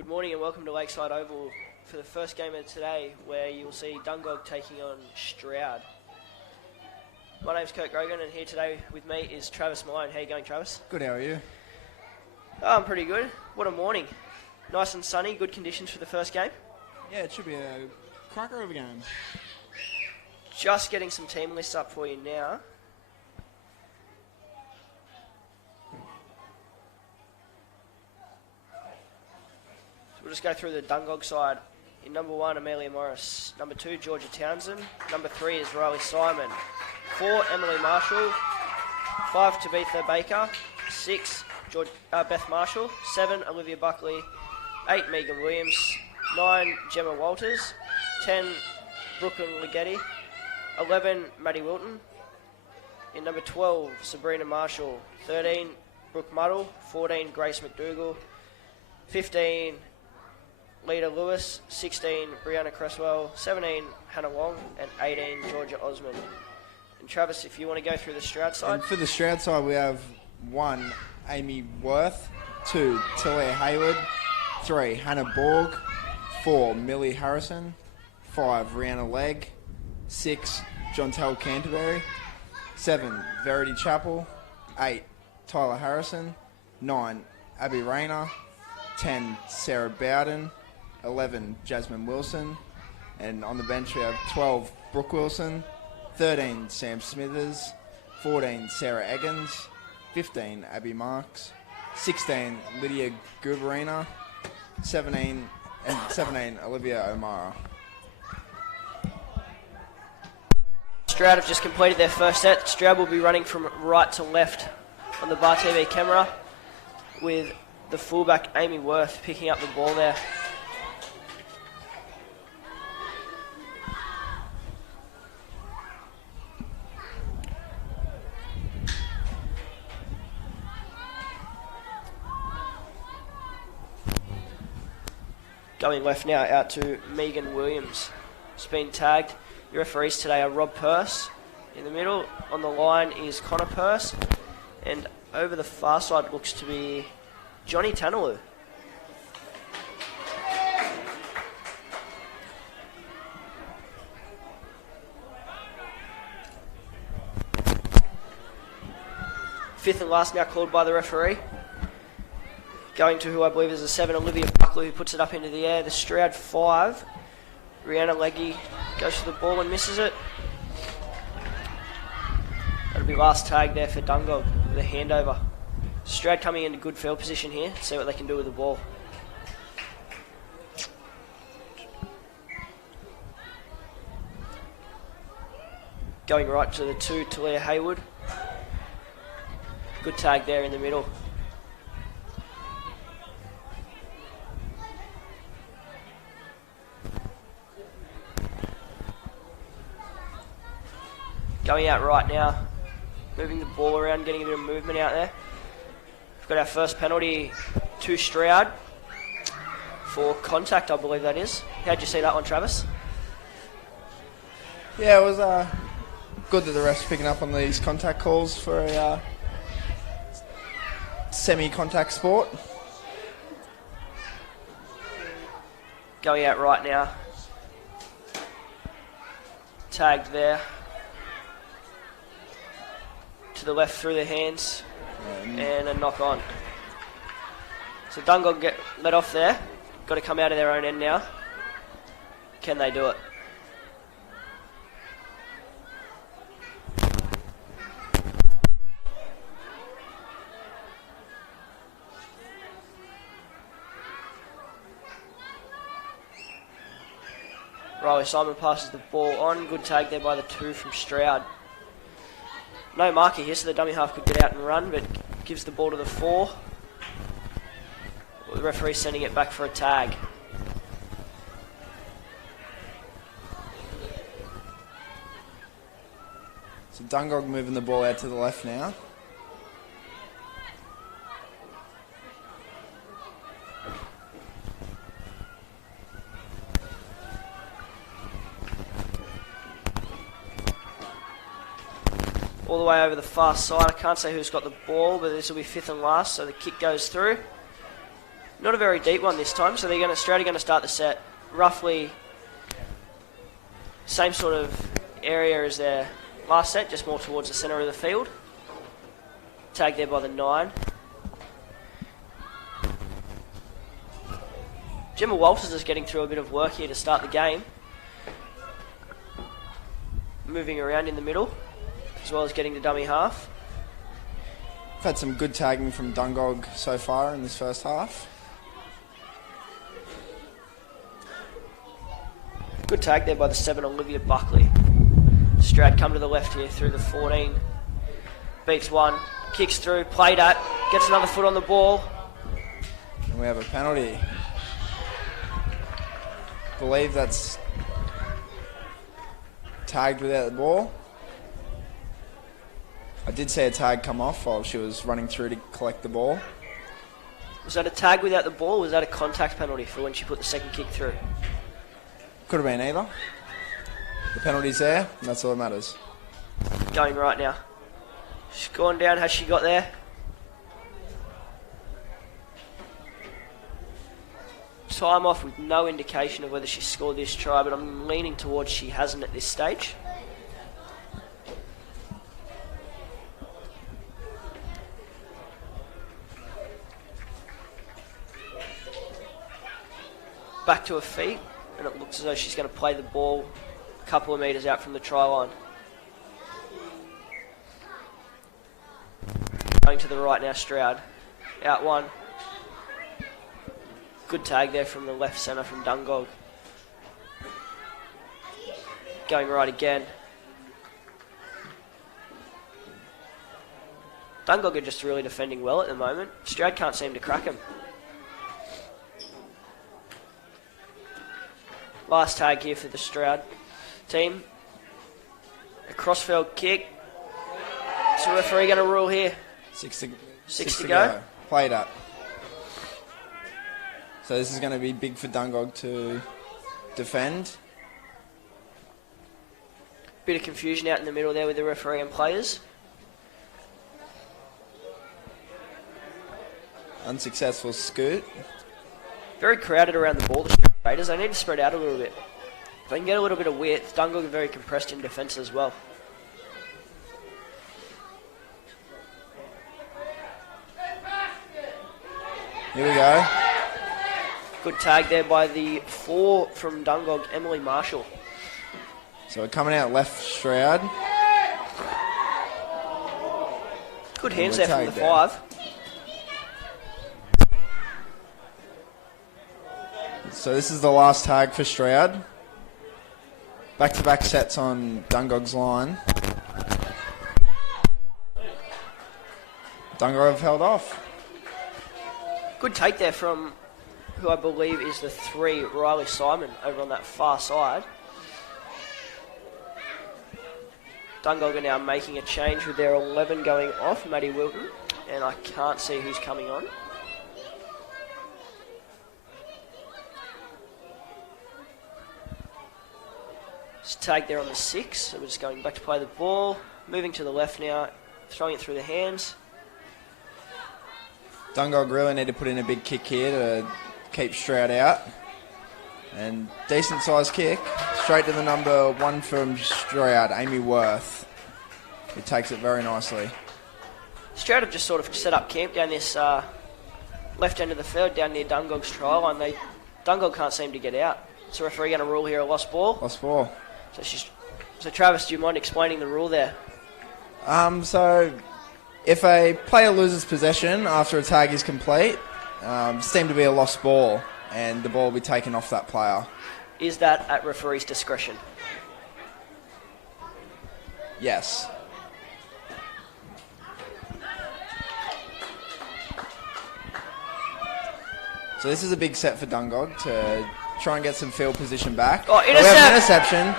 Good morning and welcome to Lakeside Oval for the first game of today, where you'll see Dungog taking on Stroud. My name's Kurt Grogan and here today with me is Travis Malone. How you going, Travis? Good, how are you? Oh, I'm pretty good. What a morning. Nice and sunny, good conditions for the first game. Yeah, it should be a cracker of a game. Just getting some team lists up for you now. So we'll just go through the Dungog side. In number 1, Amelia Morris. Number 2, Georgia Townsend. Number 3 is Riley Simon. 4, Emily Marshall. 5, Tabitha Baker. 6, Beth Marshall. 7, Olivia Buckley. 8, Megan Williams. 9, Gemma Walters. 10, Brooklyn Ligeti. 11, Maddie Wilton. In number 12, Sabrina Marshall. 13, Brooke Muddle. 14, Grace McDougall. 15, Lita Lewis. 16, Brianna Cresswell. 17, Hannah Wong. And 18, Georgia Osmond. And Travis, if you want to go through the Stroud side. And for the Stroud side, we have 1, Amy Worth. 2, Talia Hayward. 3, Hannah Borg. 4, Millie Harrison. 5, Rihanna Legg. 6, Jontel Canterbury. 7, Verity Chappell. 8, Tyler Harrison. 9, Abby Rayner. 10, Sarah Bowden. 11, Jasmine Wilson. And on the bench we have 12, Brooke Wilson. 13, Sam Smithers. 14, Sarah Eggins. 15, Abby Marks. 16, Lydia Guberina. 17, Olivia O'Mara. Stroud have just completed their first set. Stroud will be running from right to left on the Bar TV camera, with the fullback Amy Worth picking up the ball there. Going left now out to Megan Williams. It's been tagged. Your referees today are Rob Purse. In the middle, on the line, is Connor Purse. And over the far side looks to be Johnny Tanaloo. Fifth and last now called by the referee. Going to who I believe is a 7, Olivia Buckley, who puts it up into the air. The Stroud 5. Rihanna Leggy goes for the ball and misses it. That'll be last tag there for Dungog with a handover. Stroud coming into good field position here. See what they can do with the ball. Going right to the 2, Talia Hayward. Good tag there in the middle. Going out right now, moving the ball around, getting a bit of movement out there. We've got our first penalty to Stroud for contact, I believe that is. How'd you see that one, Travis? Yeah, it was good that the refs picking up on these contact calls for a semi-contact sport. Going out right now. Tagged there. To the left through the hands, and a knock on. So Dungog get let off there. Got to come out of their own end now. Can they do it? Riley Simon passes the ball on. Good tag there by the 2 from Stroud. No marker here, so the dummy half could get out and run, but gives the ball to the 4. The referee sending it back for a tag. So Dungog moving the ball out to the left now. All the way over the far side. I can't say who's got the ball, but this will be 5th and last, so the kick goes through. Not a very deep one this time, so Stroud are going to start the set roughly same sort of area as their last set, just more towards the centre of the field. Tag there by the 9. Gemma Walters is getting through a bit of work here to start the game. Moving around in the middle, as well as getting to dummy half. We've had some good tagging from Dungog so far in this first half. Good tag there by the 7, Olivia Buckley. Stroud come to the left here through the 14. Beats one, kicks through, played at, gets another foot on the ball. And we have a penalty. Believe that's tagged without the ball. I did see a tag come off while she was running through to collect the ball. Was that a tag without the ball, or was that a contact penalty for when she put the second kick through? Could have been either. The penalty's there, and that's all that matters. Going right now. She's gone down, has she got there? Time off with no indication of whether she scored this try, but I'm leaning towards she hasn't at this stage. Back to her feet, and it looks as though she's going to play the ball a couple of metres out from the try line. Going to the right now, Stroud. Out one. Good tag there from the left centre from Dungog. Going right again. Dungog are just really defending well at the moment. Stroud can't seem to crack him. Last tag here for the Stroud team. A crossfield kick. Is the referee going to rule here? Six to go. Played up. So this is going to be big for Dungog to defend. Bit of confusion out in the middle there with the referee and players. Unsuccessful scoot. Very crowded around the ball, the Raiders. They need to spread out a little bit. If they can get a little bit of width, Dungog are very compressed in defence as well. Here we go. Good tag there by the 4 from Dungog, Emily Marshall. So we're coming out left, Stroud. Good hands we're there from the tagged there. 5. So this is the last tag for Stroud. Back-to-back sets on Dungog's line. Dungog have held off. Good take there from who I believe is the 3, Riley Simon, over on that far side. Dungog are now making a change with their 11 going off, Maddie Wilton, and I can't see who's coming on. Just tag there on the 6, so we're just going back to play the ball. Moving to the left now, throwing it through the hands. Dungog really need to put in a big kick here to keep Stroud out. And decent sized kick. Straight to the number 1 from Stroud, Amy Worth. Who takes it very nicely. Stroud have just sort of set up camp down this left end of the field, down near Dungog's try line. Dungog can't seem to get out. So referee going to rule here a lost ball. Lost ball. So Travis, do you mind explaining the rule there? So if a player loses possession after a tag is complete, it's deemed to be a lost ball, and the ball will be taken off that player. Is that at referee's discretion? Yes. So this is a big set for Dungog to try and get some field position back. Oh, We have an interception.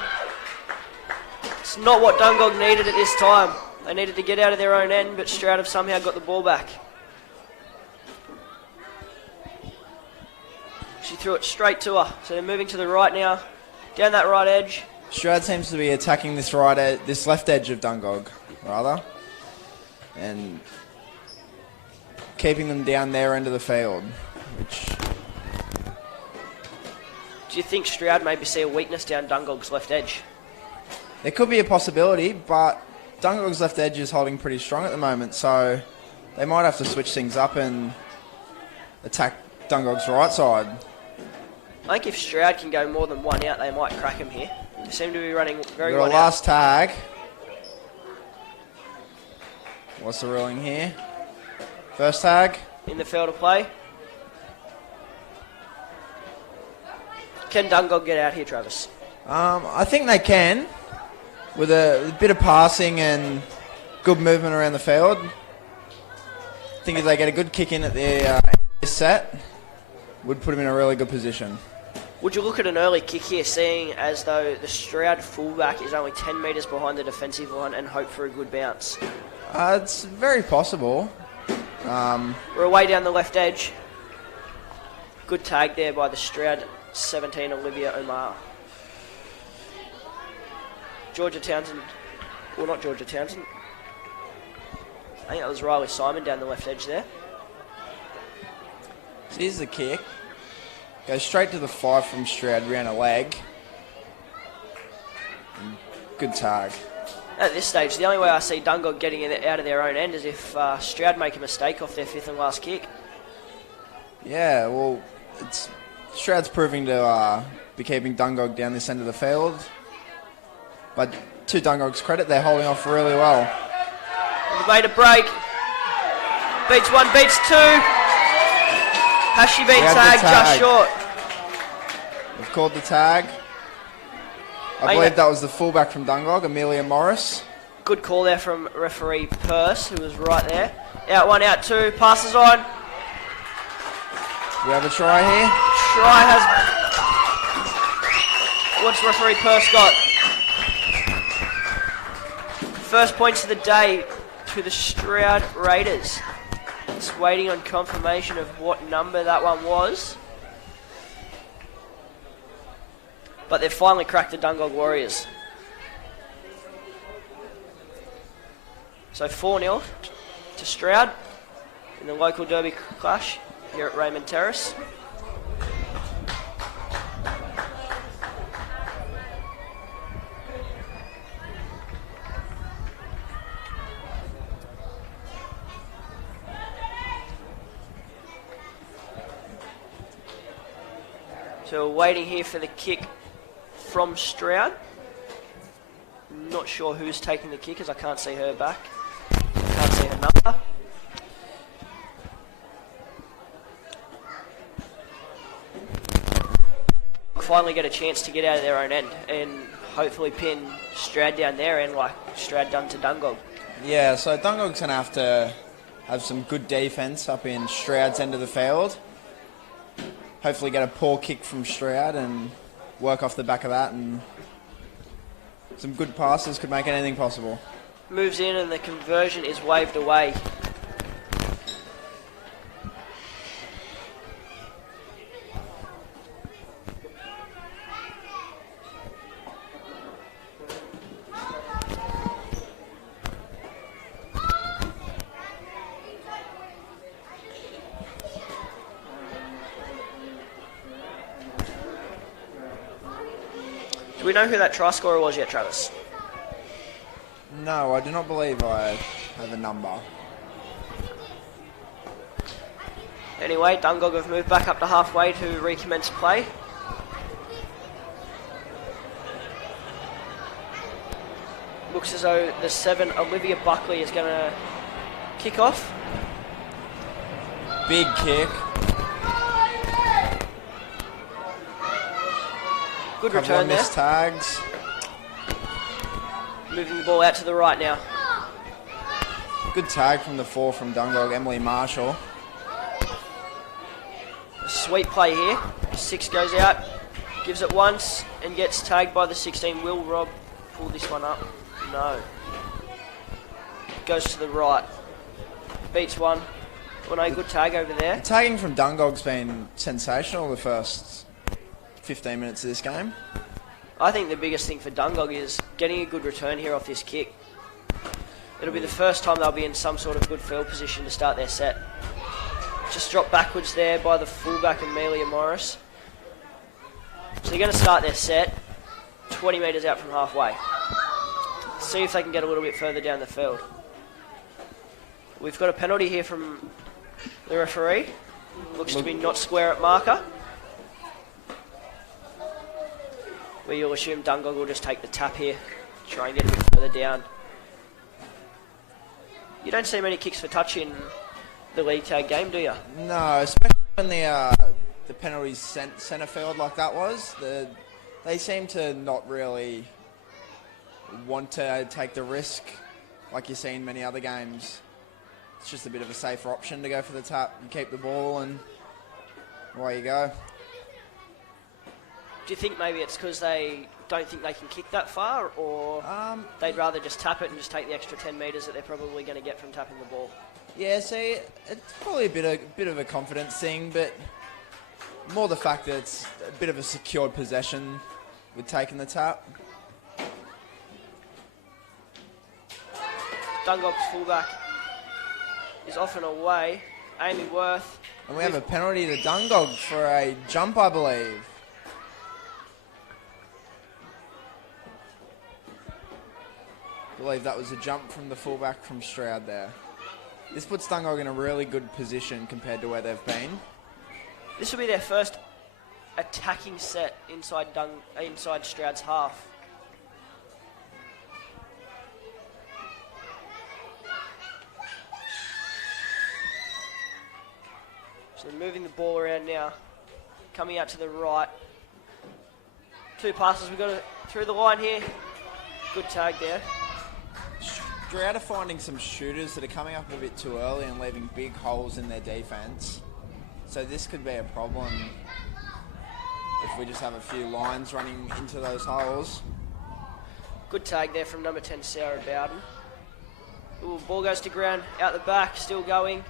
It's not what Dungog needed at this time. They needed to get out of their own end, but Stroud have somehow got the ball back. She threw it straight to her. So they're moving to the right now, down that right edge. Stroud seems to be attacking this this left edge of Dungog, rather, and keeping them down their end of the field. which Do you think Stroud maybe see a weakness down Dungog's left edge? there could be a possibility, but Dungog's left edge is holding pretty strong at the moment, so they might have to switch things up and attack Dungog's right side. I think if Stroud can go more than one out, they might crack him here. They seem to be running very Got well a last tag. What's the ruling here? First tag. in the field of play. Can Dungog get out here, Travis? I think they can, with a bit of passing and good movement around the field. I think if they get a good kick in at their set, would put them in a really good position. Would you look at an early kick here, seeing as though the Stroud fullback is only 10 metres behind the defensive line, and hope for a good bounce? It's very possible. We're away down the left edge. Good tag there by the Stroud 17, Olivia Omar. Georgia Townsend, well, not Georgia Townsend. I think that was Riley Simon down the left edge there. So here's the kick. Goes straight to the 5 from Stroud, round a leg. And good tag. At this stage, the only way I see Dungog getting it out of their own end is if Stroud make a mistake off their 5th and last kick. Yeah, well, Stroud's proving to be keeping Dungog down this end of the field. But to Dungog's credit, they're holding off really well. They've made a break. Beats 1, beats 2. Has she been tagged just short? We've called the tag. I believe that was the fullback from Dungog, Amelia Morris. Good call there from referee Purse, who was right there. Out 1, out 2, passes on. We have a try here. Try has... What's referee Purse got? First points of the day to the Stroud Raiders. Just waiting on confirmation of what number that one was. But they've finally cracked the Dungog Warriors. So 4-0 to Stroud in the local derby clash here at Raymond Terrace. So we're waiting here for the kick from Stroud. Not sure who's taking the kick as I can't see her back. Can't see her number. Finally get a chance to get out of their own end and hopefully pin Stroud down their end like Stroud done to Dungog. Yeah, so Dungog's going to have some good defence up in Stroud's end of the field. Hopefully get a poor kick from Stroud and work off the back of that, and some good passes could make anything possible. Moves in and the conversion is waved away. Do we know who that try scorer was yet, Travis? No, I do not believe I have a number. Anyway, Dungog have moved back up to halfway to recommence play. Looks as though the 7, Olivia Buckley, is going to kick off. Big kick. Good Couple return of there. missed tags. Moving the ball out to the right now. Good tag from the 4 from Dungog, Emily Marshall. Sweet play here. 6 goes out, gives it once, and gets tagged by the 16. Will Rob pull this one up? No. Goes to the right. Beats 1. Well, no, good tag over there. The tagging from Dungog's been sensational the first 15 minutes of this game. I think the biggest thing for Dungog is getting a good return here off this kick. It'll be the first time they'll be in some sort of good field position to start their set. Just dropped backwards there by the fullback Amelia Morris. So they're going to start their set 20 metres out from halfway. See if they can get a little bit further down the field. We've got a penalty here from the referee. Looks to be not square at marker. Where you'll assume Dungog will just take the tap here, try and get a bit further down. You don't see many kicks for touch in the league tag game, do you? No, especially when the penalties centre field like that was. They seem to not really want to take the risk like you see in many other games. It's just a bit of a safer option to go for the tap. You keep the ball and away you go. Do you think maybe it's because they don't think they can kick that far, or they'd rather just tap it and just take the extra 10 metres that they're probably going to get from tapping the ball? Yeah, see, it's probably a bit of a confidence thing, but more the fact that it's a bit of a secured possession with taking the tap. Dungog's fullback is off and away. Amy Worth. And we have a penalty to Dungog for a jump, I believe. I believe that was a jump from the fullback from Stroud there. This puts Dungog in a really good position compared to where they've been. This will be their first attacking set inside Stroud's half. So they're moving the ball around now. Coming out to the right. 2 passes, we've got it through the line here. Good tag there. Stroud are finding some shooters that are coming up a bit too early and leaving big holes in their defence. So this could be a problem if we just have a few lines running into those holes. Good tag there from number 10, Sarah Bowden. Ooh, ball goes to ground, out the back, still going.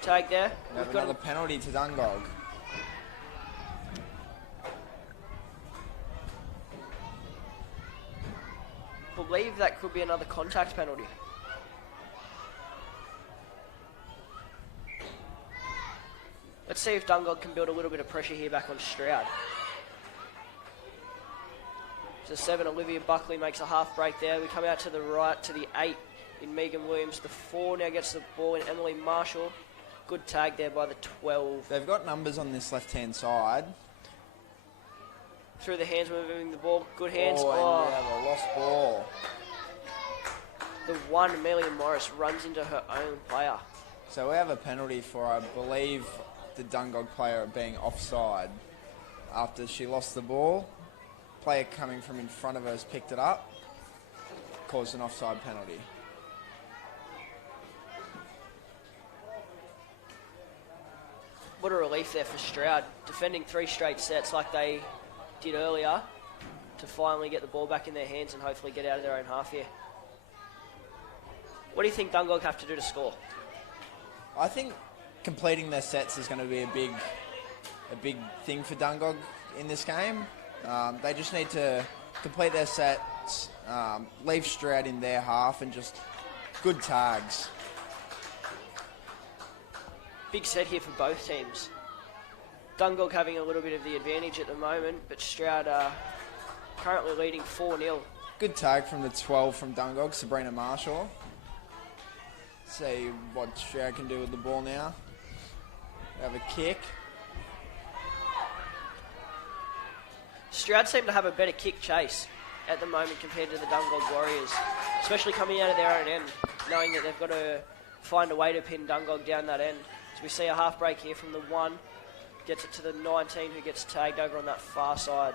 Tag there. We have another penalty to Dungog. I believe that could be another contact penalty. Let's see if Dungog can build a little bit of pressure here back on Stroud. So 7, Olivia Buckley makes a half break there. We come out to the right to the 8 in Megan Williams. The 4 now gets the ball in Emily Marshall. Good tag there by the 12. They've got numbers on this left-hand side. Through the hands, moving the ball. Good hands. And we have a lost ball. The 1, Amelia Morris, runs into her own player. So we have a penalty for, I believe, the Dungog player being offside. After she lost the ball, player coming from in front of her has picked it up, caused an offside penalty. What a relief there for Stroud. Defending 3 straight sets like they did earlier to finally get the ball back in their hands and hopefully get out of their own half here. What do you think Dungog have to do to score? I think completing their sets is going to be a big thing for Dungog in this game. They just need to complete their sets, leave Stroud in their half and just good tags. Big set here for both teams. Dungog having a little bit of the advantage at the moment, but Stroud are currently leading 4-0. Good tag from the 12 from Dungog, Sabrina Marshall. See what Stroud can do with the ball now. They have a kick. Stroud seem to have a better kick chase at the moment compared to the Dungog Warriors, especially coming out of their own end, knowing that they've got to find a way to pin Dungog down that end. So we see a half break here from the 1, gets it to the 19 who gets tagged over on that far side.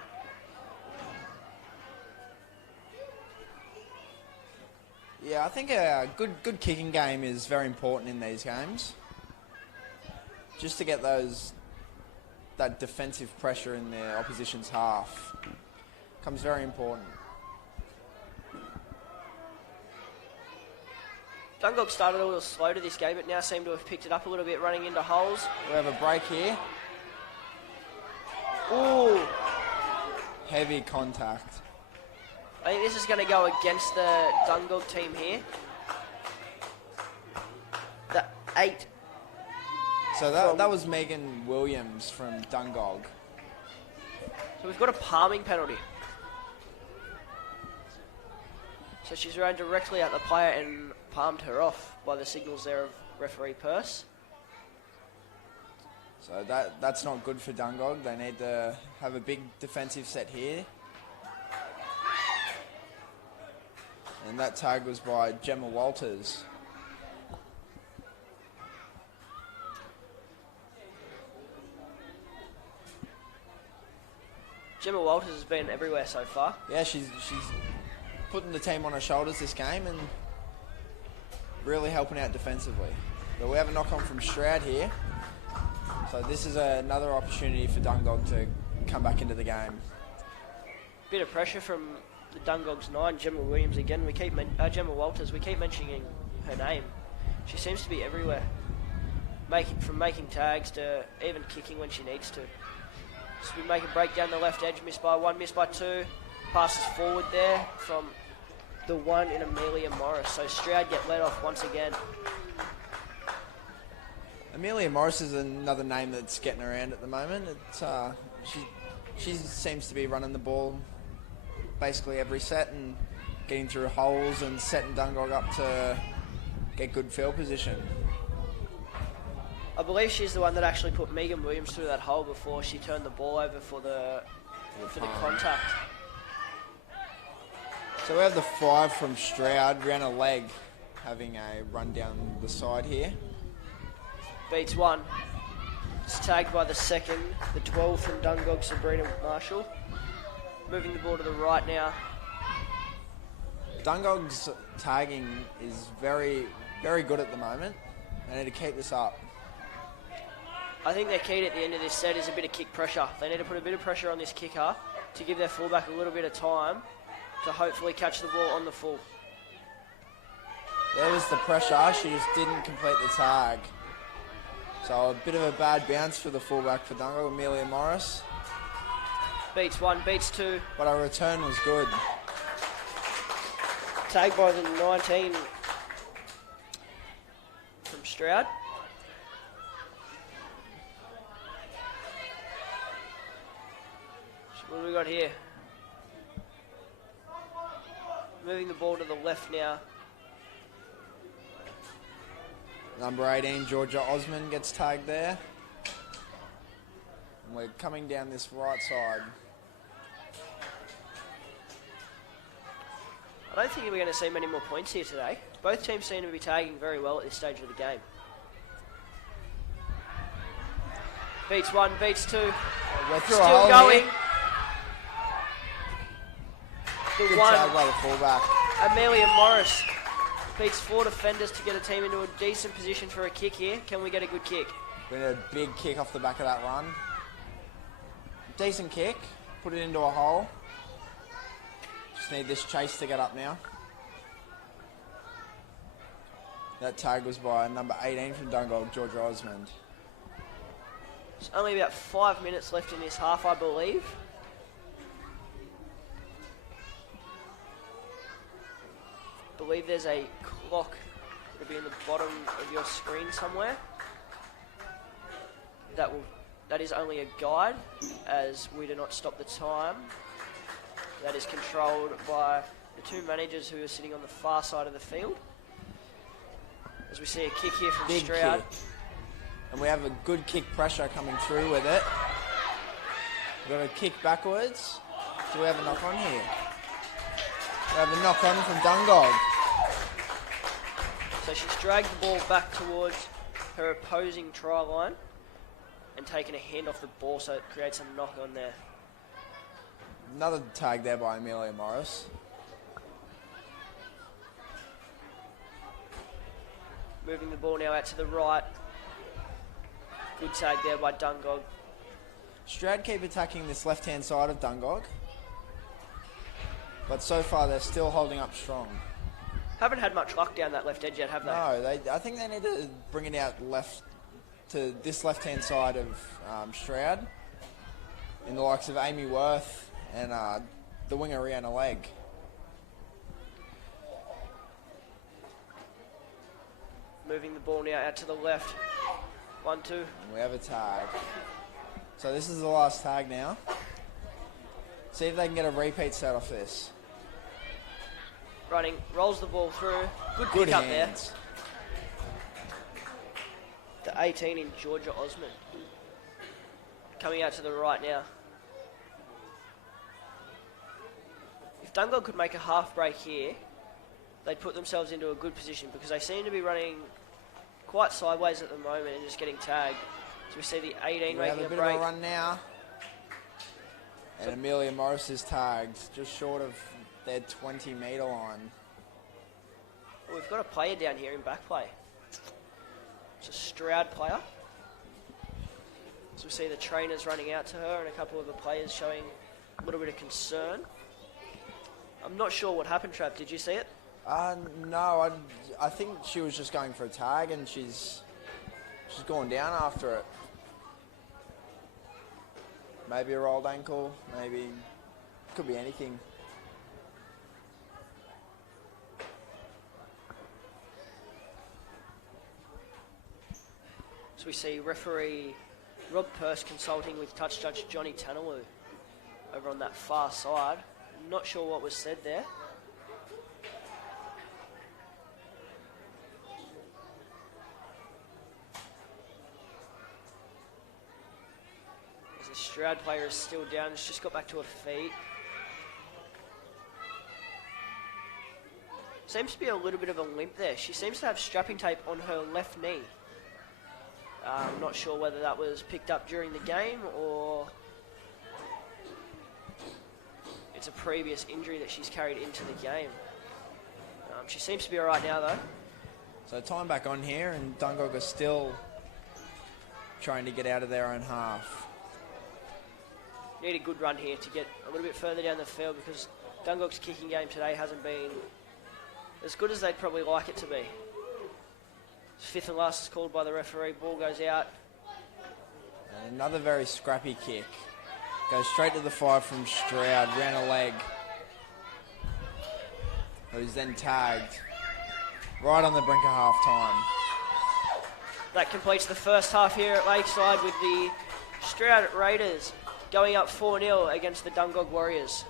Yeah, I think a good kicking game is very important in these games. Just to get that defensive pressure in the opposition's half becomes very important. Dungog started a little slow to this game, but now seem to have picked it up a little bit, running into holes. We have a break here. Ooh. Heavy contact. I think this is going to go against the Dungog team here. The 8, So that was Megan Williams from Dungog. So we've got a palming penalty. So she's ran directly at the player and palmed her off by the signals there of referee Purse. So that's not good for Dungog. They need to have a big defensive set here. And that tag was by Gemma Walters. Gemma Walters has been everywhere so far. Yeah, she's putting the team on her shoulders this game and really helping out defensively. But we have a knock on from Stroud here. So this is another opportunity for Dungog to come back into the game. Bit of pressure from the Dungog's 9, Gemma Williams again. Gemma Walters, we keep mentioning her name. She seems to be everywhere. From making tags to even kicking when she needs to. So we make a break down the left edge, missed by 1, missed by 2. Passes forward there from the 1 in Amelia Morris. So Stroud get let off once again. Amelia Morris is another name that's getting around at the moment. It's she seems to be running the ball basically every set and getting through holes and setting Dungog up to get good field position. I believe she's the one that actually put Megan Williams through that hole before she turned the ball over for the contact. So we have the 5 from Stroud, ran a leg, having a run down the side here. Beats 1. It's tagged by the 2nd, the 12 from Dungog, Sabrina Marshall. Moving the ball to the right now. Dungog's tagging is very, very good at the moment. They need to keep this up. I think their key at the end of this set is a bit of kick pressure. They need to put a bit of pressure on this kicker to give their fullback a little bit of time to hopefully catch the ball on the full. There was the pressure. She just didn't complete the tag. So a bit of a bad bounce for the fullback for Dungog, Amelia Morris. Beats 1, beats 2. But our return was good. Tagged by the 19 from Stroud. So what do we got here? Moving the ball to the left now. Number 18, Georgia Osmond gets tagged there. And we're coming down this right side. I don't think we're going to see many more points here today. Both teams seem to be tagging very well at this stage of the game. Beats 1, beats 2. We're through Still a hole going. Here. The Good 1, tag by the fullback. Amelia Morris beats 4 defenders to get a team into a decent position for a kick here. Can we get a good kick? We need a big kick off the back of that run. Decent kick. Put it into a hole. Just need this chase to get up now. That tag was by number 18 from Dungog, Georgia Osmond. There's only about 5 minutes left in this half, I believe. I believe there's a clock that'll be in the bottom of your screen somewhere. That is only a guide, as we do not stop the time. That is controlled by the 2 managers who are sitting on the far side of the field. As we see a kick here from Big Stroud. kick. And we have a good kick pressure coming through with it. We've got a kick backwards. Do we have a knock on here? We have a knock on from Dungog. So she's dragged the ball back towards her opposing try line and taken a hand off the ball, so it creates a knock on there. Another tag there by Amelia Morris. Moving the ball now out to the right. Good tag there by Dungog. Stroud keep attacking this left-hand side of Dungog. But so far they're still holding up strong. Haven't had much luck down that left edge yet, have they? No, I think they need to bring it out left to this left-hand side of Stroud. In the likes of Amy Worth and the winger Rihanna Legg. Moving the ball now out to the left. 1-2. And we have a tag. So this is the last tag now. See if they can get a repeat set off this. Running, rolls the ball through. Good Good pick up there. hands. The 18 in Georgia Osmond. Coming out to the right now. If Dungog could make a half break here, they'd put themselves into a good position because they seem to be running quite sideways at the moment and just getting tagged. So we see the 18 We have making a a bit break. of a run now. And Amelia Morris is tagged just short of their 20-metre line. Well, we've got a player down here in back play. It's a Stroud player. So we see the trainers running out to her and a couple of the players showing a little bit of concern. I'm not sure what happened, Trav. Did you see it? No, I think she was just going for a tag and she's gone down after it. Maybe a rolled ankle, maybe, could be anything. So we see referee Rob Purse consulting with touch judge Johnny Tanaloo over on that far side. Not sure what was said there. As the Stroud player is still down, has just got back to her feet. Seems to be a little bit of a limp there. She seems to have strapping tape on her left knee. I'm not sure whether that was picked up during the game or it's a previous injury that she's carried into the game. She seems to be all right now, though. So time back on here, and Dungog are still trying to get out of their own half. Need a good run here to get a little bit further down the field because Dungog's kicking game today hasn't been as good as they'd probably like it to be. Fifth and last is called by the referee. Ball goes out. And another very scrappy kick. Goes straight to the 5 from Stroud. Ran a leg. Who's then tagged. Right on the brink of half time. That completes the first half here at Lakeside with the Stroud Raiders going up 4-0 against the Dungog Warriors.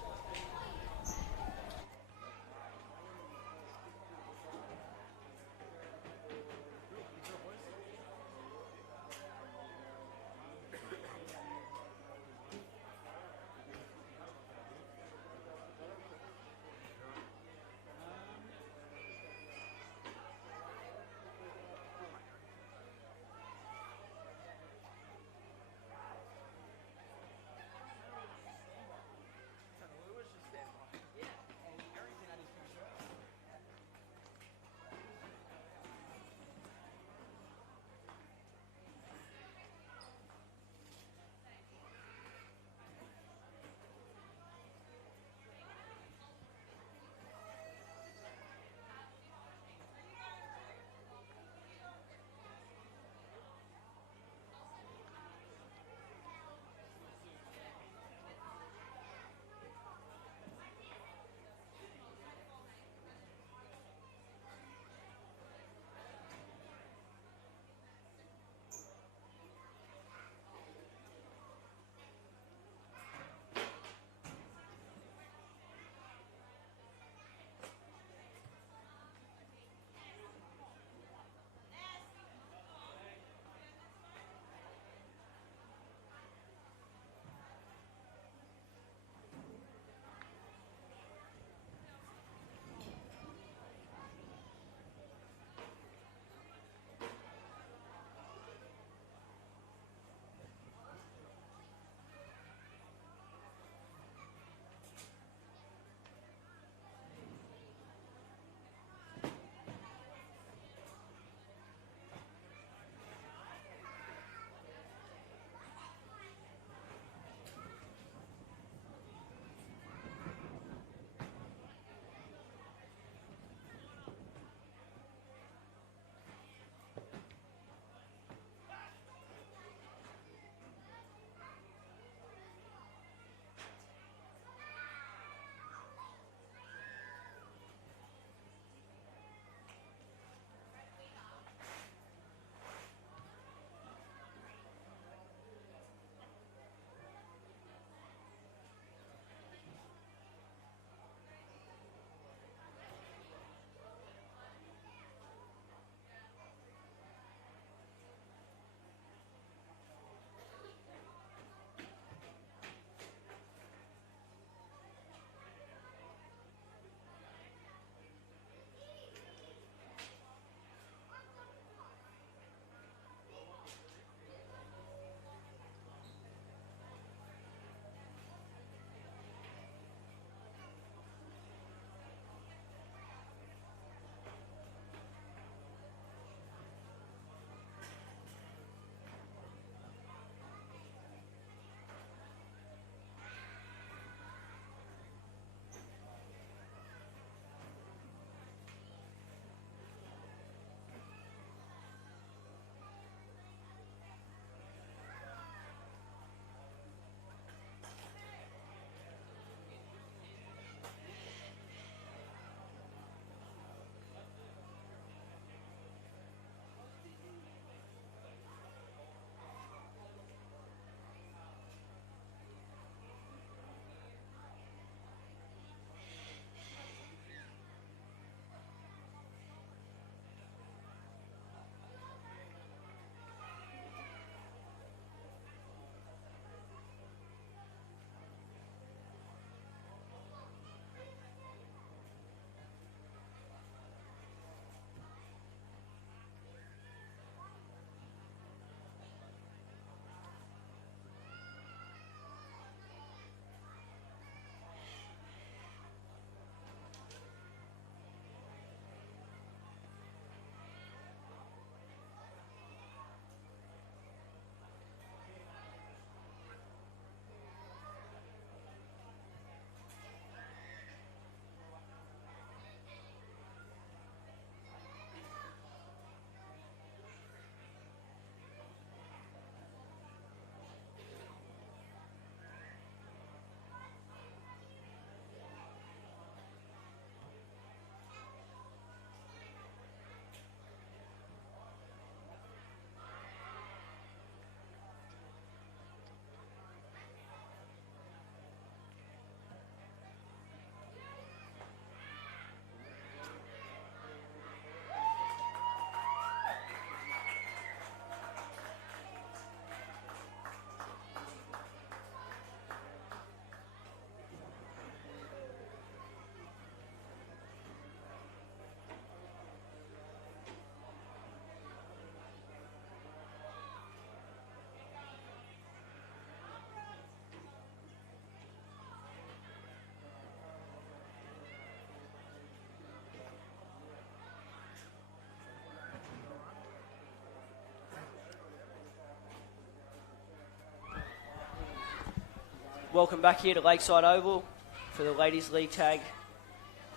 Welcome back here to Lakeside Oval for the Ladies League Tag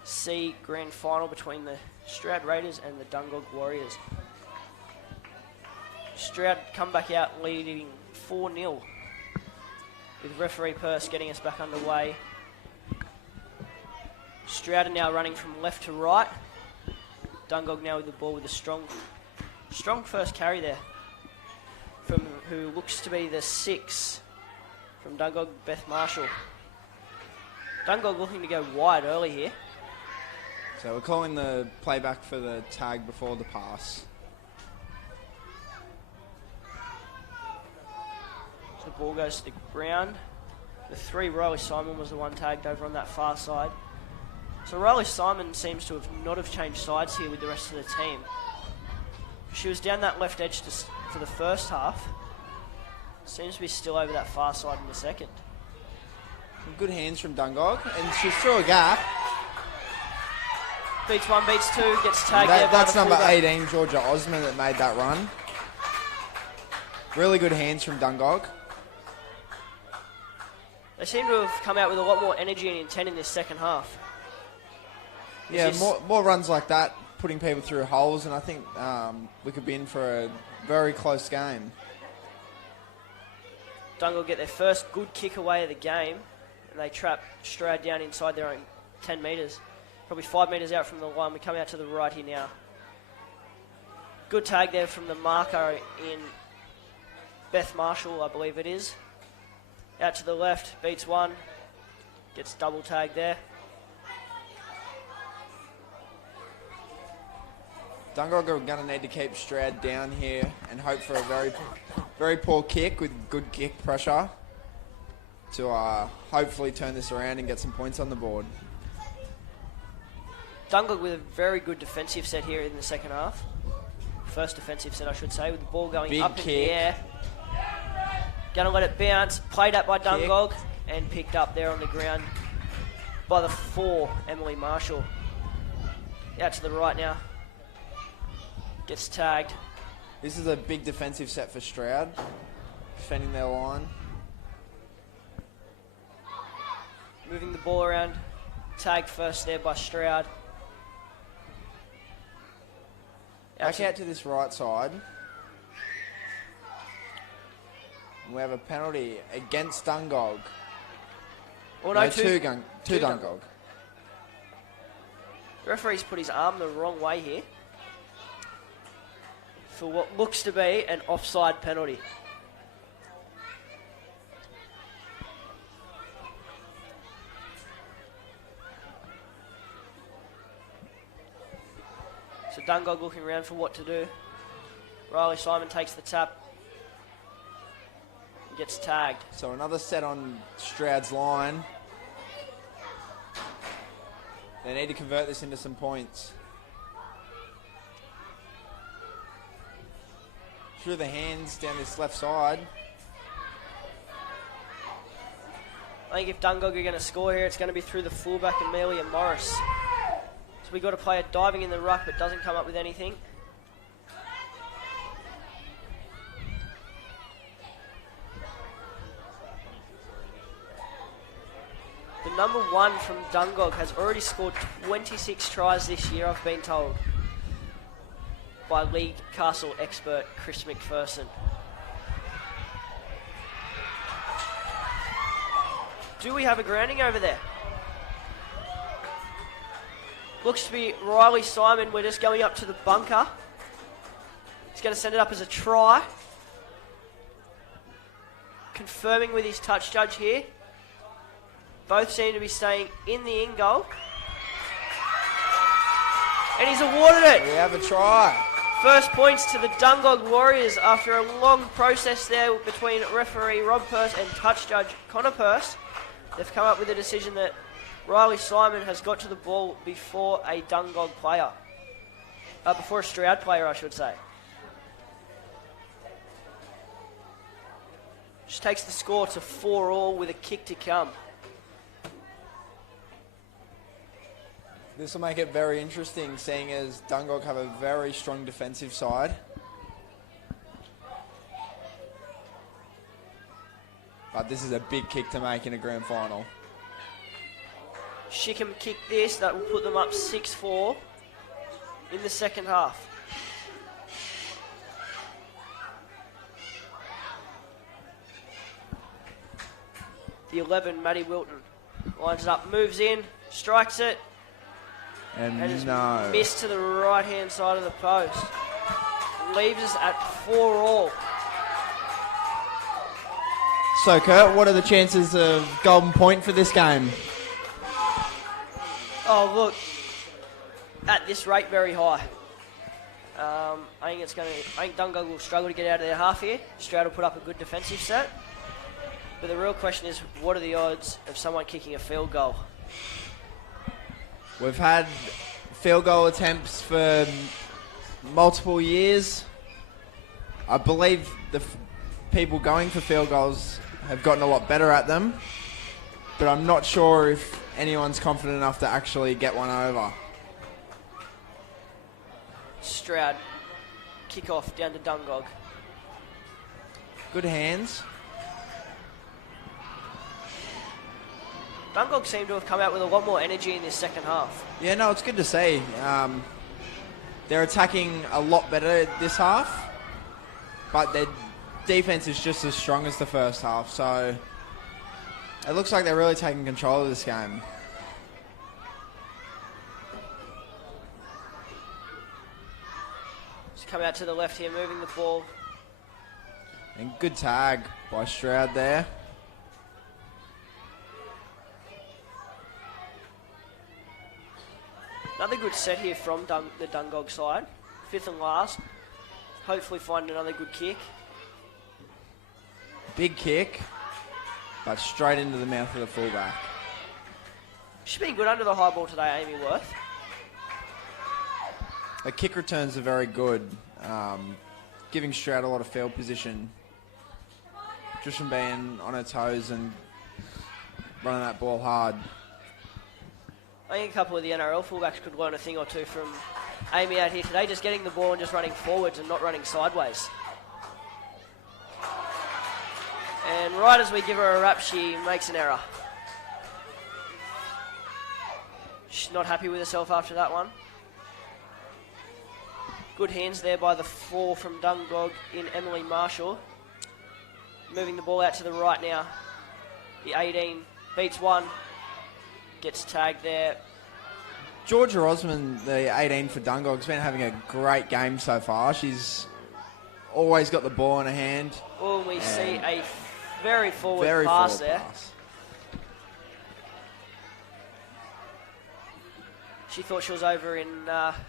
C Grand Final between the Stroud Raiders and the Dungog Warriors. Stroud come back out leading 4-0 with referee Purse getting us back underway. Stroud are now running from left to right. Dungog now with the ball with a strong first carry there from who looks to be the 6 from Dungog, Beth Marshall. Dungog looking to go wide early here. So we're calling the playback for the tag before the pass. So the ball goes to the ground. The 3, Riley Simon, was the one tagged over on that far side. So Riley Simon seems to have not have changed sides here with the rest of the team. She was down that left edge for the first half. Seems to be still over that far side in the second. Some good hands from Dungog, and she's through a gap. Beats 1, beats 2, gets tagged there by That's the number fullback. 18, Georgia Osman, that made that run. Really good hands from Dungog. They seem to have come out with a lot more energy and intent in this second half. Yeah, more runs like that, putting people through holes, and I think we could be in for a very close game. Dungog get their first good kick away of the game, and they trap Stroud down inside their own 10 metres. Probably 5 metres out from the line. We come out to the right here now. Good tag there from the marker in Beth Marshall, I believe it is. Out to the left, beats 1, gets double tagged there. Dungog are going to need to keep Stroud down here and hope for a very, very poor kick with good kick pressure to hopefully turn this around and get some points on the board. Dungog with a very good defensive set here in the second half. First defensive set, I should say, with the ball going Big up kick. in the air. Going to let it bounce. Played up by Dungog and picked up there on the ground by the 4, Emily Marshall. Out to the right now. Gets tagged. This is a big defensive set for Stroud, defending their line. Moving the ball around. Tagged first there by Stroud. Back out to this right side. And we have a penalty against Dungog. Oh, No, two Dungog. The referee's put his arm the wrong way here for what looks to be an offside penalty. So Dungog looking around for what to do. Riley Simon takes the tap. Gets tagged. So another set on Stroud's line. They need to convert this into some points. Through the hands down this left side. I think if Dungog are going to score here, it's going to be through the fullback, Amelia Morris. So we got to play it diving in the ruck, but doesn't come up with anything. The number 1 from Dungog has already scored 26 tries this year, I've been told, by League Castle expert Chris McPherson. Do we have a grounding over there? Looks to be Riley Simon. We're just going up to the bunker. He's going to send it up as a try. Confirming with his touch judge here. Both seem to be staying in the in goal. And he's awarded it. We have a try. First points to the Dungog Warriors after a long process there between referee Rob Purse and touch judge Connor Purse. They've come up with a decision that Riley Simon has got to the ball before a Dungog player. Before a Stroud player, I should say. Just takes the score to 4-4 with a kick to come. This will make it very interesting, seeing as Dungog have a very strong defensive side. But but this is a big kick to make in a grand final. She can kick this. That will put them up 6-4 in the second half. The 11, Maddie Wilton, lines it up, moves in, strikes it, And is no. missed to the right-hand side of the post. Leaves us at 4-all. So, Kurt, what are the chances of golden point for this game? Oh, look, at this rate, very high. I think Dungog will struggle to get out of their half here. Stroud will put up a good defensive set. But the real question is, what are the odds of someone kicking a field goal? We've had field goal attempts for multiple years. I believe the people going for field goals have gotten a lot better at them, but I'm not sure if anyone's confident enough to actually get one over. Stroud, kick off down to Dungog. Good hands. Dungog seem to have come out with a lot more energy in this second half. Yeah, no, it's good to see. They're attacking a lot better this half, but their defense is just as strong as the first half, so it looks like they're really taking control of this game. Just come out to the left here, moving the ball. And good tag by Stroud there. Another good set here from the Dungog side. Fifth and last. Hopefully find another good kick. Big kick, but straight into the mouth of the fullback. She's been good under the high ball today, Amy Worth. The kick returns are very good, giving Stroud a lot of field position. Just from being on her toes and running that ball hard. I think a couple of the NRL fullbacks could learn a thing or two from Amy out here today, just getting the ball and just running forwards and not running sideways. And right as we give her a wrap, she makes an error. She's not happy with herself after that one. Good hands there by the 4 from Dungog in Emily Marshall. Moving the ball out to the right now. The 18 beats 1. Gets tagged there. Georgia Osmond, the 18 for Dungog, has been having a great game so far. She's always got the ball in her hand. Oh, we see a very forward pass there. She thought she was over in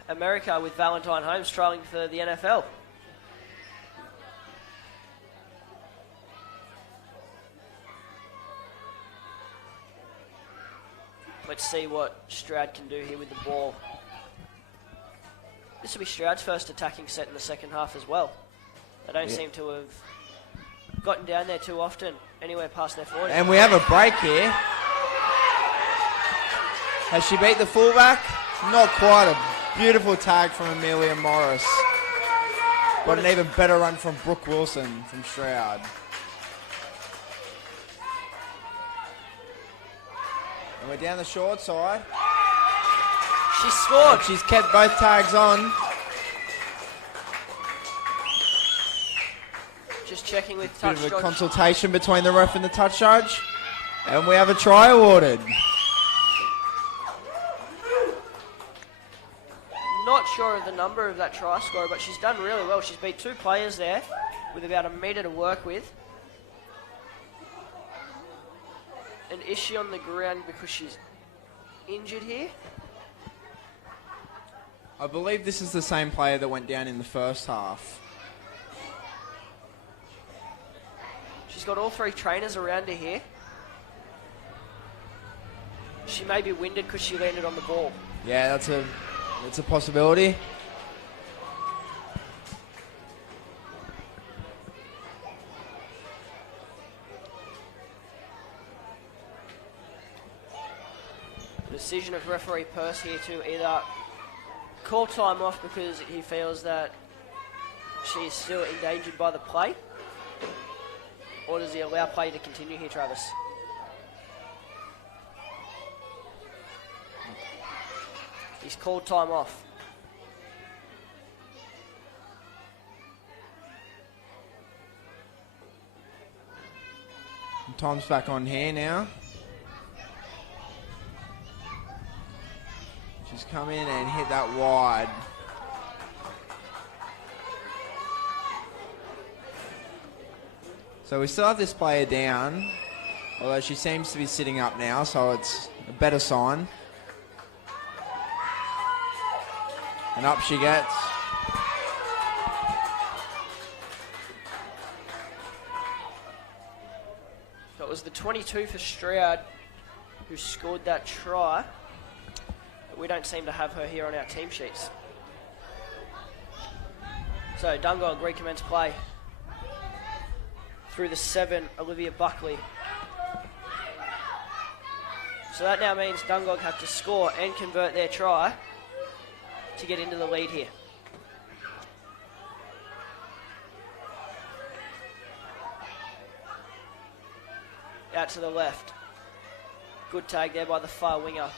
America with Valentine Holmes trialling for the NFL. Let's see what Stroud can do here with the ball. This will be Stroud's first attacking set in the second half as well. They don't seem to have gotten down there too often, anywhere past their 40. And we have a break here. Has she beat the fullback? Not quite. A beautiful tag from Amelia Morris. But an even better run from Brooke Wilson from Stroud. And we're down the short side. She scored. And she's kept both tags on. Just checking with touch Bit of a judge. consultation between the ref and the touch judge. And we have a try awarded. Not sure of the number of that try scorer, but she's done really well. She's beat 2 players there with about a metre to work with. And is she on the ground because she's injured here? I believe this is the same player that went down in the first half. She's got all 3 trainers around her here. She may be winded because she landed on the ball. Yeah, that's a possibility. The decision of referee Purse here to either call time off because he feels that she's still endangered by the play, Or does he allow play to continue here, Travis? He's called time off. Time's back on here now. She's come in and hit that wide. So we still have this player down, although she seems to be sitting up now, so it's a better sign. And up she gets. So it was the 22 for Stroud who scored that try. But we don't seem to have her here on our team sheets. So Dungog recommence play. Through the 7, Olivia Buckley. So that now means Dungog have to score and convert their try to get into the lead here. Out to the left. Good tag there by the far winger.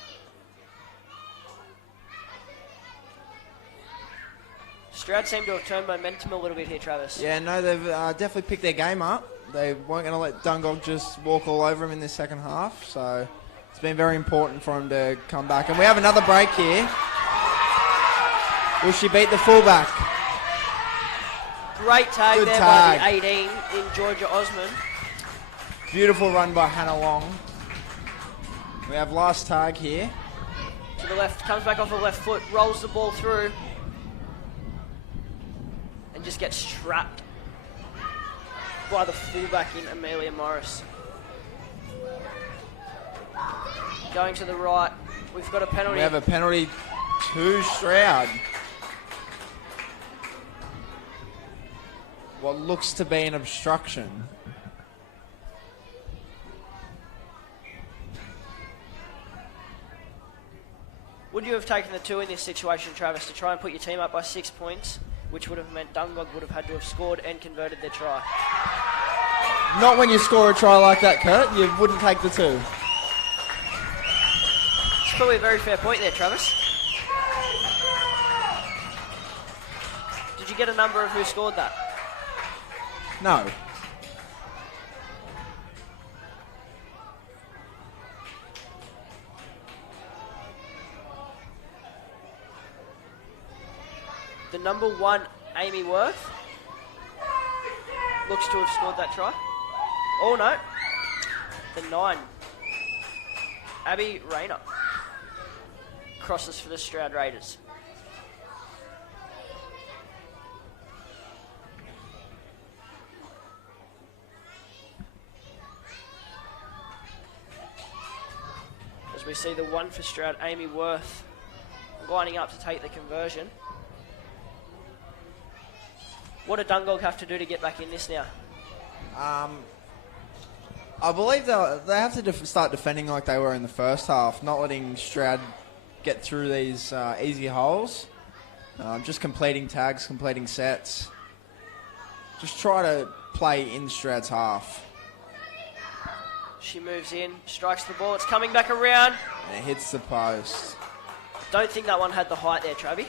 Stroud seem to have turned momentum a little bit here, Travis. Yeah, no, they've definitely picked their game up. They weren't going to let Dungog just walk all over them in this second half, so it's been very important for him to come back. And we have another break here. Will she beat the fullback? Great tag Good there tag. by the 18 in Georgia Osman. Beautiful run by Hannah Long. We have last tag here. To the left, comes back off the left foot, rolls the ball through, and just gets trapped by the fullback in Amelia Morris. Going to the right, we've got a penalty. We have a penalty to Stroud. What looks to be an obstruction. Would you have taken the 2 in this situation, Travis, to try and put your team up by 6 points, which would have meant Dungog would have had to have scored and converted their try? Not when you score a try like that, Kurt. You wouldn't take the 2. It's probably a very fair point there, Travis. Did you get a number of who scored that? No. The number 1, Amy Worth, looks to have scored that try. Oh no, the 9, Abby Rayner, crosses for the Stroud Raiders. As we see the 1 for Stroud, Amy Worth, lining up to take the conversion. What do Dungog have to do to get back in this now? I believe they have to start defending like they were in the first half, not letting Stroud get through these easy holes. Just completing tags, completing sets. Just try to play in Stroud's half. She moves in, strikes the ball, it's coming back around. And it hits the post. Don't think that one had the height there, Travi.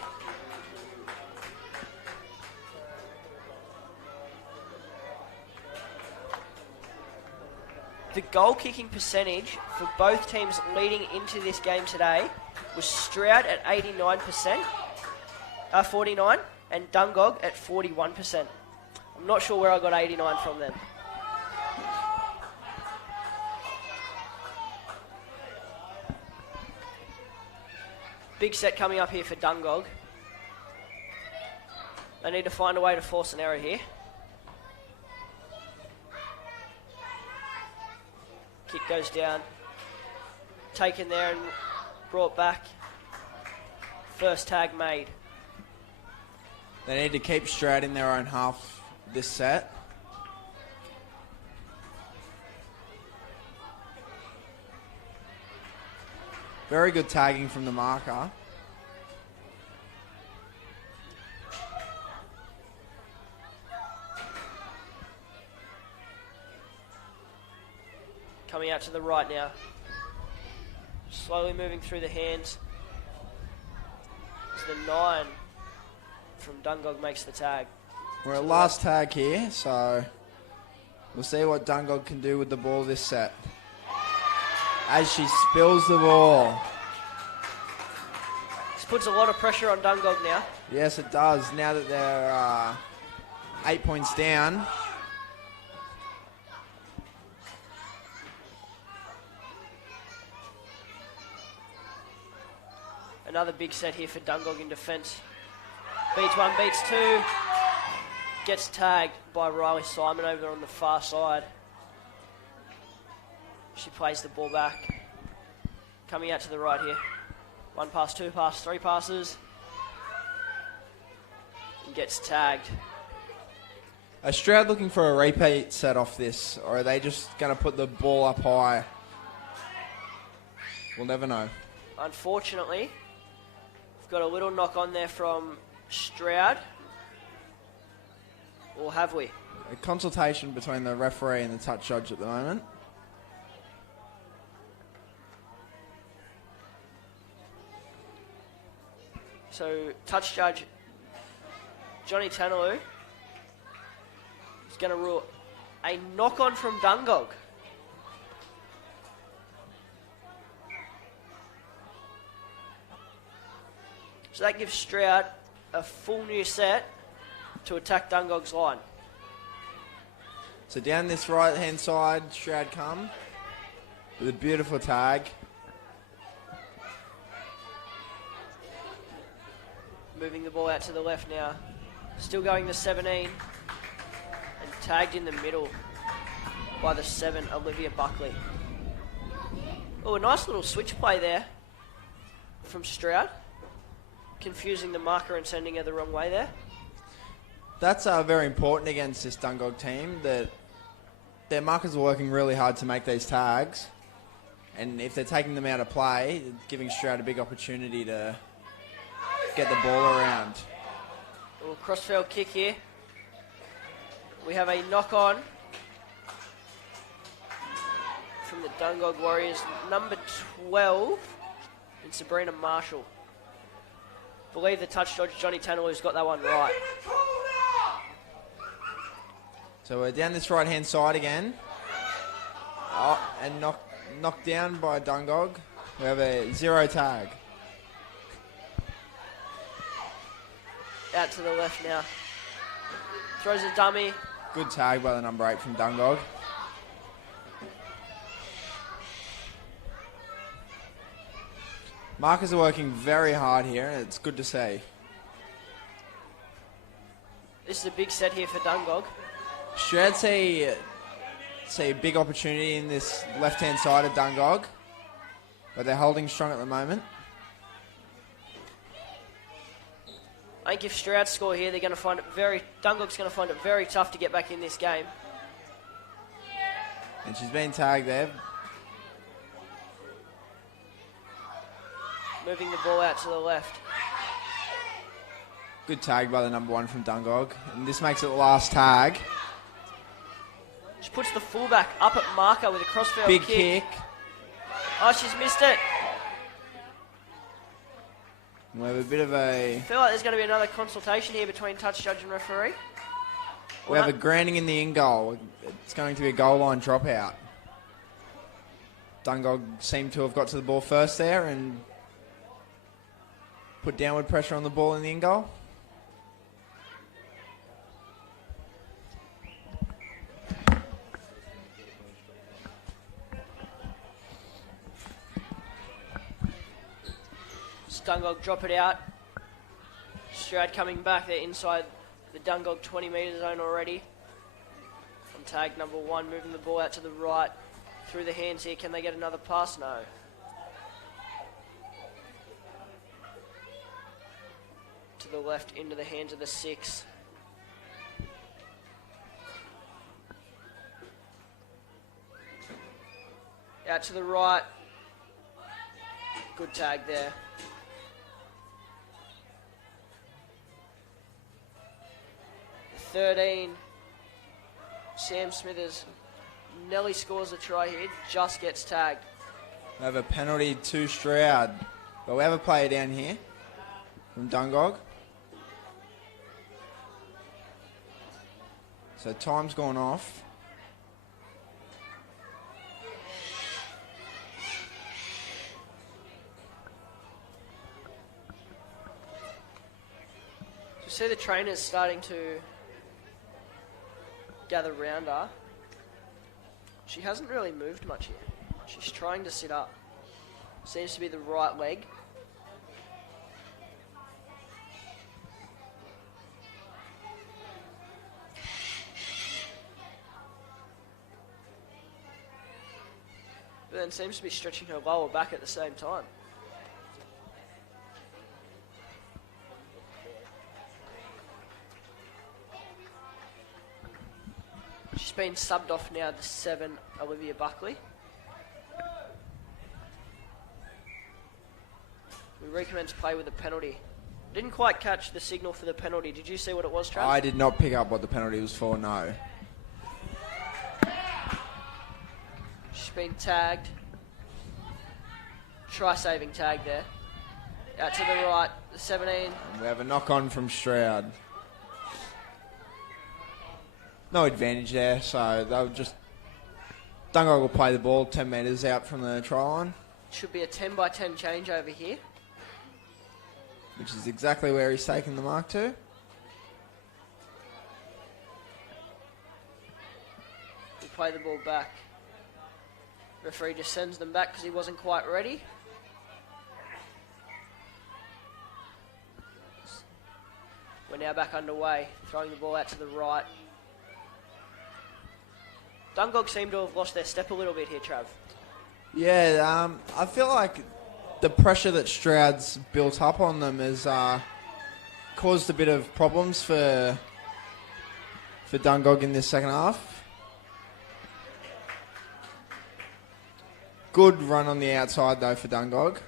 The goal kicking percentage for both teams leading into this game today was Stroud at 49%, 49, and Dungog at 41%. I'm not sure where I got 89 from them. Big set coming up here for Dungog. They need to find a way to force an error here. Kick goes down. Taken there and brought back. First tag made. They need to keep Stroud in their own half this set. Very good tagging from the marker. out to the right now. Slowly moving through the hands. It's the 9 from Dungog makes the tag. We're at last tag here, so we'll see what Dungog can do with the ball this set. As she spills the ball. This puts a lot of pressure on Dungog now. Yes, it does. Now that they're 8 points down. Another big set here for Dungog in defence. Beats 1, beats 2. Gets tagged by Riley Simon over there on the far side. She plays the ball back. Coming out to the right here. 1 pass, 2 pass, 3 passes. And gets tagged. Are Stroud looking for a repeat set off this, or are they just going to put the ball up high? We'll never know. Unfortunately, we've got a little knock on there from Stroud. Or have we? A consultation between the referee and the touch judge at the moment. So, touch judge Johnny Tanaloo is going to rule a knock-on from Dungog. So that gives Stroud a full new set to attack Dungog's line. So down this right-hand side, Stroud come with a beautiful tag. Moving the ball out to the left now. Still going to 17. And tagged in the middle by the 7, Olivia Buckley. Oh, a nice little switch play there from Stroud. Confusing the marker and sending her the wrong way there. That's very important against this Dungog team, that their markers are working really hard to make these tags. And if they're taking them out of play, giving Stroud a big opportunity to get the ball around. A little crossfield kick here. We have a knock-on from the Dungog Warriors, number 12, in Sabrina Marshall. Believe the touch judge Johnny Tanaloo's got that one right. So we're down this right-hand side again. Oh, and knocked down by Dungog. We have a 0 tag. Out to the left now. Throws a dummy. Good tag by the number 8 from Dungog. Markers are working very hard here, and it's good to see. This is a big set here for Dungog. Stroud see a big opportunity in this left-hand side of Dungog, but they're holding strong at the moment. I think if Stroud score here, they're going to find it Dungog's going to find it very tough to get back in this game. And she's been tagged there. Moving the ball out to the left. Good tag by the number 1 from Dungog. And this makes it the last tag. She puts the fullback up at marker with a crossfield Big kick. kick. Oh, she's missed it. We have a bit of a... I feel like there's going to be another consultation here between touch judge and referee. We have a grounding in the in goal. It's going to be a goal line dropout. Dungog seemed to have got to the ball first there and put downward pressure on the ball in the in goal. Dungog drop it out. Stroud coming back. They're inside the Dungog 20 metre zone already. On tag number 1, moving the ball out to the right. Through the hands here. Can they get another pass? No. To the left, into the hands of the 6. Out to the right. Good tag there. The 13, Sam Smithers Nelly scores a try here, just gets tagged. We have a penalty to Stroud. But we have a player down here from Dungog. So time's gone off. You see the trainers starting to gather round her. She hasn't really moved much here. She's trying to sit up. Seems to be the right leg. But then seems to be stretching her lower back at the same time. She's been subbed off now, the 7, Olivia Buckley. We recommence play with a penalty. Didn't quite catch the signal for the penalty. Did you see what it was, Trav? I did not pick up what the penalty was for, no. She's been tagged. Try-saving tag there. Out to the right, the 17. And we have a knock-on from Stroud. No advantage there, so they'll just... Dungog will play the ball 10 metres out from the try line. Should be a 10-by-10 change over here. Which is exactly where he's taking the mark to. We play the ball back. Referee just sends them back because he wasn't quite ready. We're now back underway, throwing the ball out to the right. Dungog seem to have lost their step a little bit here, Trav. Yeah, I feel like the pressure that Stroud's built up on them has caused a bit of problems for Dungog in this second half. Good run on the outside, though, for Dungog.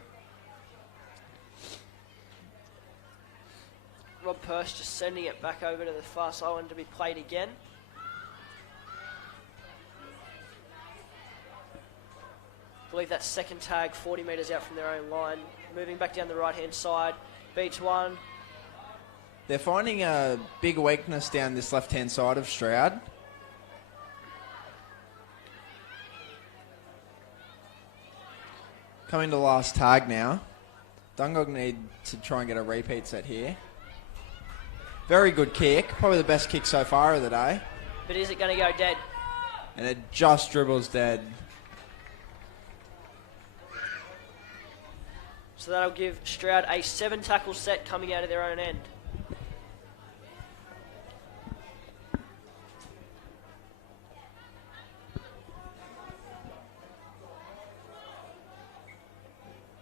Rob Purse just sending it back over to the far sideline to be played again. I believe that second tag 40 metres out from their own line. Moving back down the right-hand side. Beats one. They're finding a big weakness down this left-hand side of Stroud. Coming to the last tag now. Dungog need to try and get a repeat set here. Very good kick. Probably the best kick so far of the day. But is it going to go dead? And it just dribbles dead. So that'll give Stroud a 7-tackle set coming out of their own end.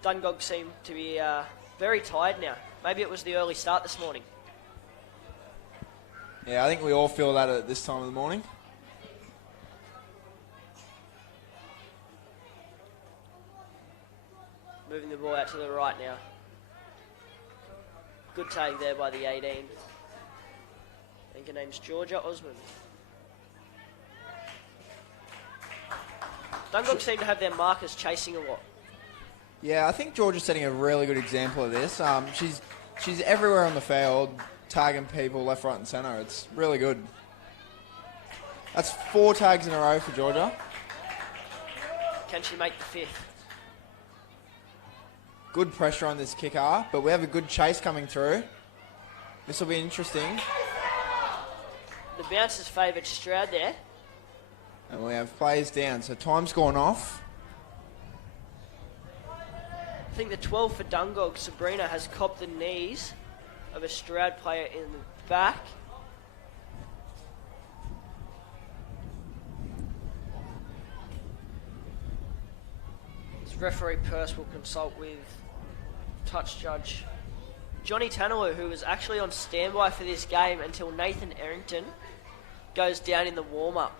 Dungog seem to be very tired now. Maybe it was the early start this morning. Yeah, I think we all feel that at this time of the morning. Moving the ball out to the right now. Good tag there by the 18. I think her name's Georgia Osmond. Dungog seem to have their markers chasing a lot. Yeah, I think Georgia's setting a really good example of this. She's everywhere on the field, tagging people left, right and centre. It's really good. That's 4 tags in a row for Georgia. Can she make the 5th? Good pressure on this kicker, but we have a good chase coming through. This will be interesting. The bounce has favoured Stroud there. And we have players down, so time's gone off. I think the 12 for Dungog, Sabrina, has copped the knees of a Stroud player in the back. This referee Purse will consult with touch judge Johnny Tanaloo, who was actually on standby for this game until Nathan Errington goes down in the warm-up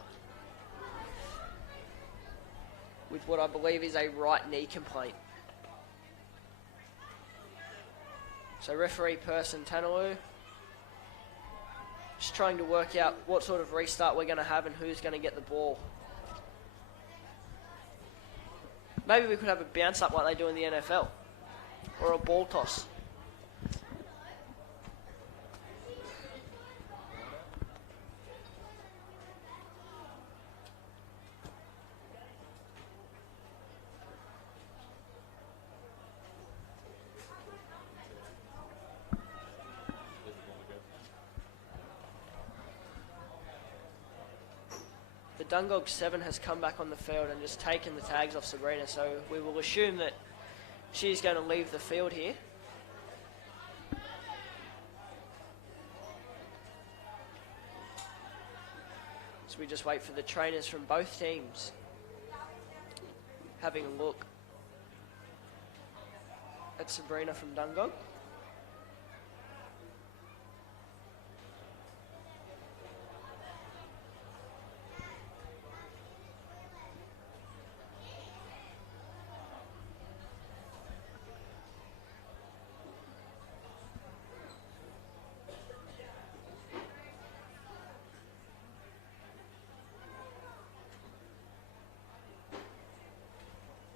with what I believe is a right knee complaint. So referee person Tanaloo just trying to work out what sort of restart we're going to have and who's going to get the ball. Maybe we could have a bounce up like they do in the NFL. Or a ball toss. The Dungog 7 has come back on the field and just taken the tags off Sabrina, so we will assume that she's going to leave the field here. So we just wait for the trainers from both teams having a look at Sabrina from Dungog.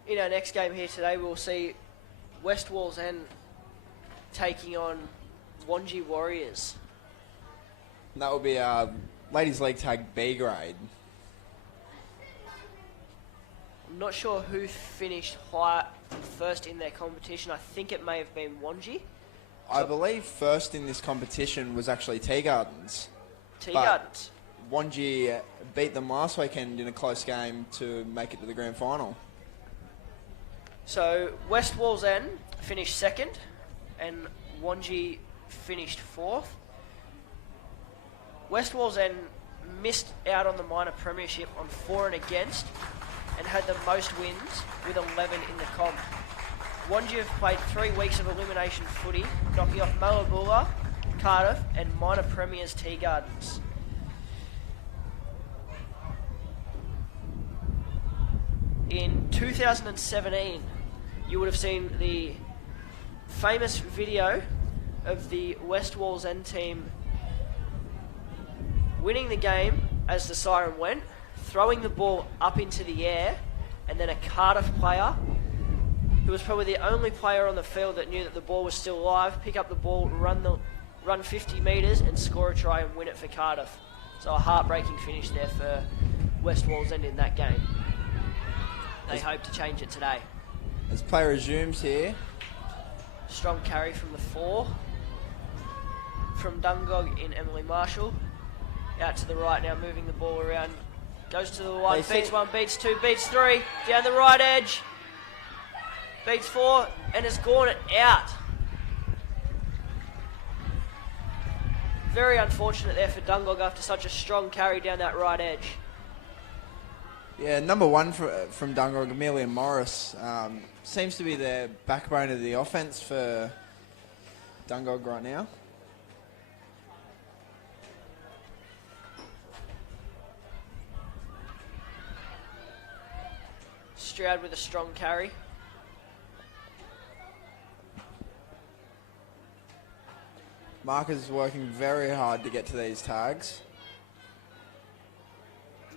In our next game here today, we'll see West Wallsend taking on Wanji Warriors. That will be Ladies League Tag B grade. I'm not sure who finished first in their competition. I think it may have been Wanji. I believe first in this competition was actually Tea Gardens. Tea Gardens. Wanji beat them last weekend in a close game to make it to the grand final. So West Wallsend finished second and Wanji finished fourth. West Wallsend missed out on the minor premiership on for and against and had the most wins with 11 in the comp. Wanji have played 3 weeks of elimination footy, knocking off Mullaboola, Cardiff and minor premiers Tea Gardens. In 2017, you would have seen the famous video of the West Wallsend team winning the game as the siren went, throwing the ball up into the air, and then a Cardiff player, who was probably the only player on the field that knew that the ball was still alive, pick up the ball, run 50 metres and score a try and win it for Cardiff. So a heartbreaking finish there for West Wallsend in that game. They hope to change it today. As play resumes here. Strong carry from the 4. From Dungog in Emily Marshall. Out to the right now, moving the ball around. Goes to the 1, beats 1, beats 2, beats 3. Down the right edge. Beats 4 and has gone it out. Very unfortunate there for Dungog after such a strong carry down that right edge. Yeah, number 1 from Dungog, Amelia Morris, seems to be the backbone of the offence for Dungog right now. Stroud with a strong carry. Marcus is working very hard to get to these tags.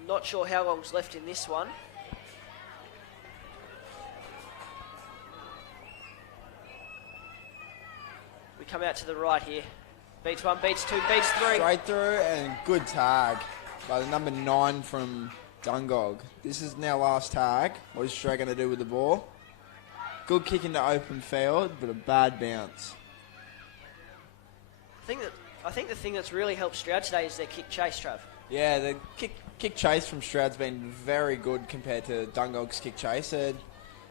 Not sure how long's left in this one. We come out to the right here. Beats 1, beats 2, beats 3. Straight through and good tag by the number 9 from Dungog. This is now last tag. What is Stroud going to do with the ball? Good kick into open field, but a bad bounce. I think the thing that's really helped Stroud today is their kick chase, Trav. Yeah, the kick chase from Stroud's been very good compared to Dungog's kick chase.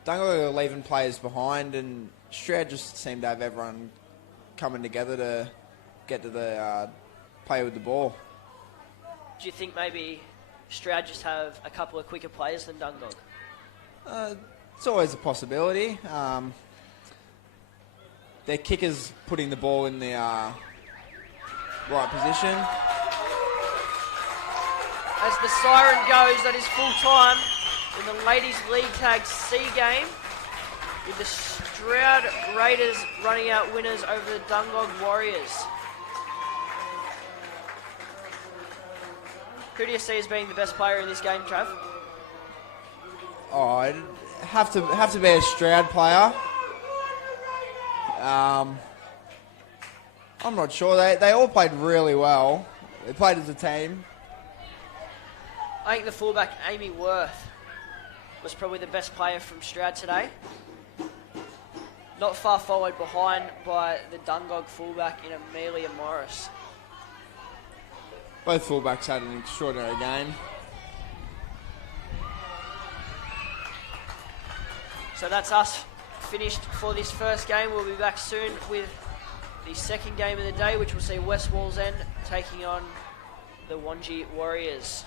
Dungog are leaving players behind, and Stroud just seemed to have everyone coming together to get to the play with the ball. Do you think maybe Stroud just have a couple of quicker players than Dungog? It's always a possibility. Their kicker's putting the ball in the right position. As the siren goes, that is full time in the Ladies League Tag C game, with the Stroud Raiders running out winners over the Dungog Warriors. Who do you see as being the best player in this game, Trav? Oh, have to be a Stroud player. I'm not sure. They all played really well. They played as a team. I think the fullback, Amy Worth, was probably the best player from Stroud today. Not far forward behind by the Dungog fullback in Amelia Morris. Both fullbacks had an extraordinary game. So that's us finished for this first game. We'll be back soon with the second game of the day, which will see West Wallsend taking on the Wanji Warriors.